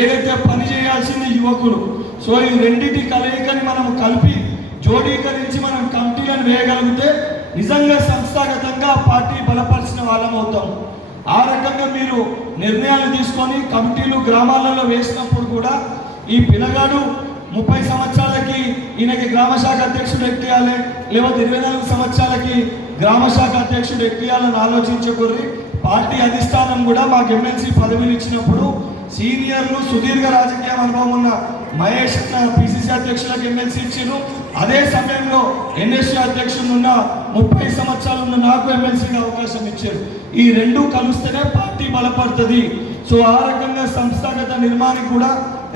ఏదైతే పని చేయాల్సింది యువకులు. సో ఈ రెండింటి కలయికని మనం కలిపి జోడీకరించి మనం కమిటీలను వేయగలిగితే నిజంగా సంస్థాగతంగా పార్టీ బలపరిచిన వాళ్ళం అవుతాం. ఆ రకంగా మీరు నిర్ణయాలు తీసుకొని కమిటీలు గ్రామాలలో వేసినప్పుడు కూడా ఈ పిల్లగాడు 30 సంవత్సరాలకి ఈయనకి గ్రామశాఖ అధ్యక్షుడు ఎక్కియాలి, లేకపోతే 24 సంవత్సరాలకి గ్రామశాఖ అధ్యక్షుడు ఎక్కియాలని ఆలోచించకూడదు. పార్టీ అధిష్టానం కూడా మాకు ఎమ్మెల్సీ పదవిలు ఇచ్చినప్పుడు సీనియర్లు సుదీర్ఘ రాజకీయ అనుభవం ఉన్న మహేష్ పిసిసి అధ్యక్షులకు ఎమ్మెల్సీ ఇచ్చారు. అదే సమయంలో ఎన్ఎస్సీ అధ్యక్షుడు ఉన్న 30 సంవత్సరాలు ఉన్న నాకు ఎమ్మెల్సీకి అవకాశం ఇచ్చారు. ఈ రెండు కలిస్తేనే పార్టీ బలపడుతుంది. సో ఆ రకంగా సంస్థాగత నిర్మాణానికి కూడా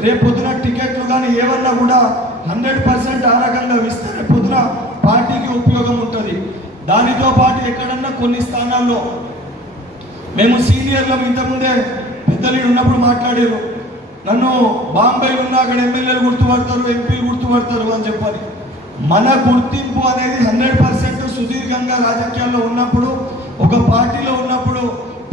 రేపొద్దున టికెట్లు కానీ ఏమన్నా కూడా 100% ఆ రకంగా ఇస్తే రేపొద్దున పార్టీకి ఉపయోగం ఉంటుంది. దానితో పాటు ఎక్కడన్నా కొన్ని స్థానాల్లో మేము సీనియర్లు ఇంతకుముందే పెద్దలు ఉన్నప్పుడు మాట్లాడారు, నన్ను బాంబేలో ఉన్న అక్కడ ఎమ్మెల్యేలు గుర్తుపడతారు, ఎంపీలు గుర్తుపడతారు అని చెప్పని. మన గుర్తింపు అనేది 100% సుదీర్ఘంగా రాజకీయాల్లో ఉన్నప్పుడు, ఒక పార్టీలో ఉన్నప్పుడు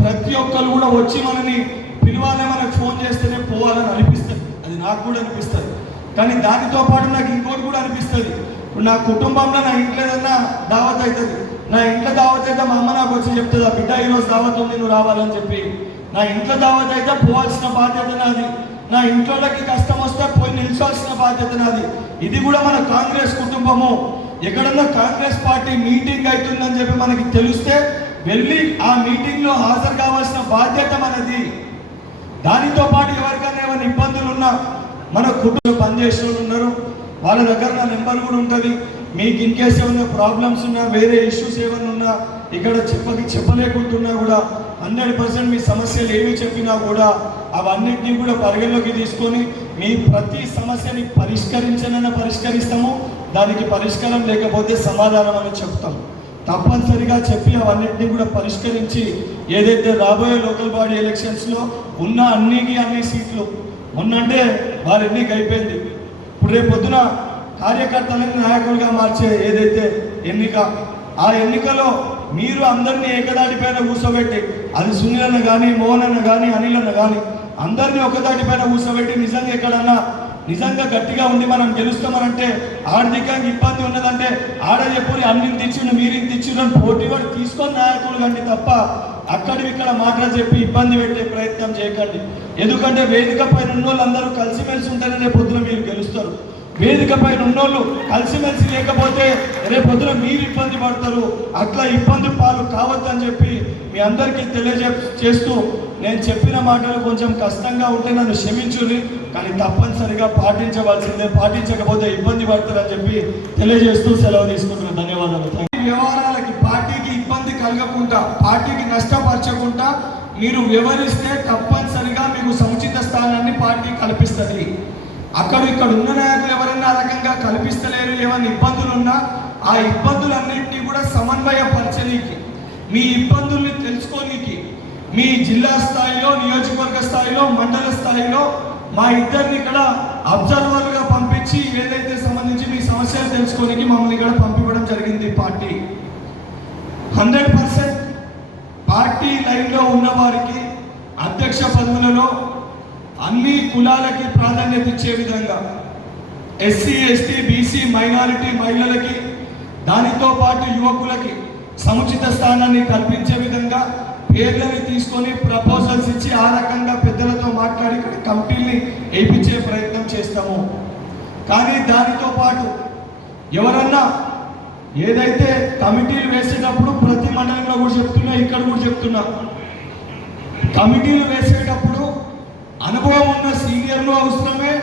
ప్రతి ఒక్కరు కూడా వచ్చి మనని పిలవాలి, మనకు ఫోన్ చేస్తేనే పోవాలని అనిపిస్తుంది. అది నాకు కూడా అనిపిస్తుంది. కానీ దానితో పాటు నాకు ఇంకోటి కూడా అనిపిస్తుంది. ఇప్పుడు నా కుటుంబంలో నా ఇంట్లో ఏదన్నా దావత్ అవుతుంది, నా ఇంట్లో దావత్ అయితే మా అమ్మ నాకు వచ్చి చెప్తుంది, ఆ బిడ్డ ఈరోజు దావత్ ఉంది నువ్వు రావాలని చెప్పి. నా ఇంట్లో దావత్ అయితే పోవాల్సిన బాధ్యత నాది. నా ఇంట్లోకి కష్టం వస్తే పోయి నిల్చోవాల్సిన బాధ్యత నాది. ఇది కూడా మన కాంగ్రెస్ కుటుంబము. ఎక్కడన్నా కాంగ్రెస్ పార్టీ మీటింగ్ అవుతుందని చెప్పి మనకి తెలిస్తే వెళ్ళి ఆ మీటింగ్లో హాజరు కావాల్సిన బాధ్యత మనది. దానితో పాటు ఎవరికైనా ఏమైనా ఇబ్బందులు ఉన్నా మన కుటుంబం పనిచేసే వాళ్ళు ఉన్నారు, వాళ్ళ దగ్గర నా నెంబర్ కూడా ఉంటుంది. మీకు ఇన్ కేసు ఏమైనా ప్రాబ్లమ్స్ ఉన్నా, వేరే ఇష్యూస్ ఏమైనా ఉన్నా, ఇక్కడ చెప్పలేకుంటున్నా కూడా 100% మీ సమస్యలు ఏమి చెప్పినా కూడా అవన్నిటినీ కూడా పరిగణలోకి తీసుకొని మీ ప్రతి సమస్యని పరిష్కరిస్తాము. దానికి పరిష్కారం లేకపోతే సమాధానం అని చెప్తాం. తప్పనిసరిగా చెప్పి అవన్నిటినీ కూడా పరిష్కరించి ఏదైతే రాబోయే లోకల్ బాడీ ఎలక్షన్స్లో ఉన్న అన్ని సీట్లు మొన్నంటే వారి ఎన్నిక అయిపోయింది. ఇప్పుడు రేపు పొద్దున కార్యకర్తలని నాయకులుగా మార్చే ఏదైతే ఎన్నిక, ఆ ఎన్నికలో మీరు అందరినీ ఏకదాటిపైన కూర్చోబెట్టి, అది సునీల్ అన్న కానీ, మోహన్ అన్న కానీ, అనిల్ అన్న కానీ అందరినీ ఒకదాటిపైన కూర్చోబెట్టి నిజంగా ఎక్కడన్నా నిజంగా గట్టిగా ఉండి మనం గెలుస్తామనంటే, ఆర్థికంగా ఇబ్బంది ఉన్నదంటే ఆడ చెప్పుని అన్ని తెచ్చిండు మీరు తెచ్చిండు పోటీ కూడా తీసుకొని నాయకులు కండి తప్ప అక్కడి ఇక్కడ మాటలు చెప్పి ఇబ్బంది పెట్టే ప్రయత్నం చేయకండి. ఎందుకంటే వేదిక పైన ఉన్నోళ్ళు అందరూ కలిసిమెలిసి ఉంటేనే రేపు పొద్దున మీరు గెలుస్తారు. వేదిక పైన ఉన్నోళ్ళు కలిసిమెలిసి లేకపోతే రేపు పొద్దున మీరు ఇబ్బంది పడతారు. అట్లా ఇబ్బంది పాలు కావద్దని చెప్పి మీ అందరికీ తెలియజేస్తూ, నేను చెప్పిన మాటలు కొంచెం కష్టంగా ఉంటే నన్ను క్షమించుని, కానీ తప్పనిసరిగా పాటించవలసిందే, పాటించకపోతే ఇబ్బంది పడతారని చెప్పి తెలియజేస్తూ సెలవు తీసుకుంటున్నాను. ధన్యవాదాలు. వ్యవహారాలకి పార్టీకి ఇబ్బంది కలగకుండా, పార్టీకి నష్టపరచకుండా మీరు వ్యవహరిస్తే తప్పనిసరిగా మీకు సముచిత స్థానాన్ని పార్టీ కల్పిస్తుంది. ఇక్కడ ఉన్న నాయకులు ఎవరైనా ఆ రకంగా కల్పిస్తలేరు, ఏమైనా ఇబ్బందులు ఉన్నా ఆ ఇబ్బందులన్నింటినీ కూడా సమన్వయపరచనీకి, మీ ఇబ్బందుల్ని తెలుసుకోనీకి మీ జిల్లా స్థాయిలో, నియోజకవర్గ స్థాయిలో, మండల స్థాయిలో మా ఇద్దరిని ఇక్కడ అబ్జర్వర్గా పంపించి ఏదైతే సంబంధించి మీ సమస్యలు తెలుసుకోనికి మమ్మల్ని ఇక్కడ పంపించడం జరిగింది. పార్టీ 100% పార్టీ లైన్లో ఉన్న వారికి అధ్యక్ష పదవులలో అన్ని కులాలకి ప్రాధాన్యత ఇచ్చే విధంగా, ఎస్సీ, ఎస్టీ, బీసీ, మైనారిటీ మహిళలకి, దానితో పాటు యువకులకి సముచిత స్థానాన్ని కల్పించే విధంగా పేర్లని తీసుకొని ప్రపోజల్స్ ఇచ్చి ఆ రకంగా పెద్దలతో మాట్లాడి ఇక్కడ కమిటీల్ని వేయించే ప్రయత్నం చేస్తాము. కానీ దానితో పాటు ఎవరన్నా ఏదైతే కమిటీలు వేసేటప్పుడు ప్రతి మండలంలో కూడా చెప్తున్నా, ఇక్కడ కూడా చెప్తున్నా, కమిటీలు వేసేటప్పుడు అనుభవం ఉన్న సీనియర్లు అవసరమే,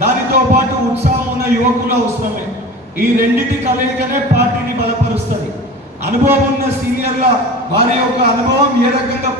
దానితో పాటు ఉత్సాహం ఉన్న యువకులు అవసరమే. ఈ రెండింటి కలయికనే పార్టీని బలపరుస్తుంది. అనుభవం ఉన్న సీనియర్ల వారి యొక్క అనుభవం ఏ రకంగా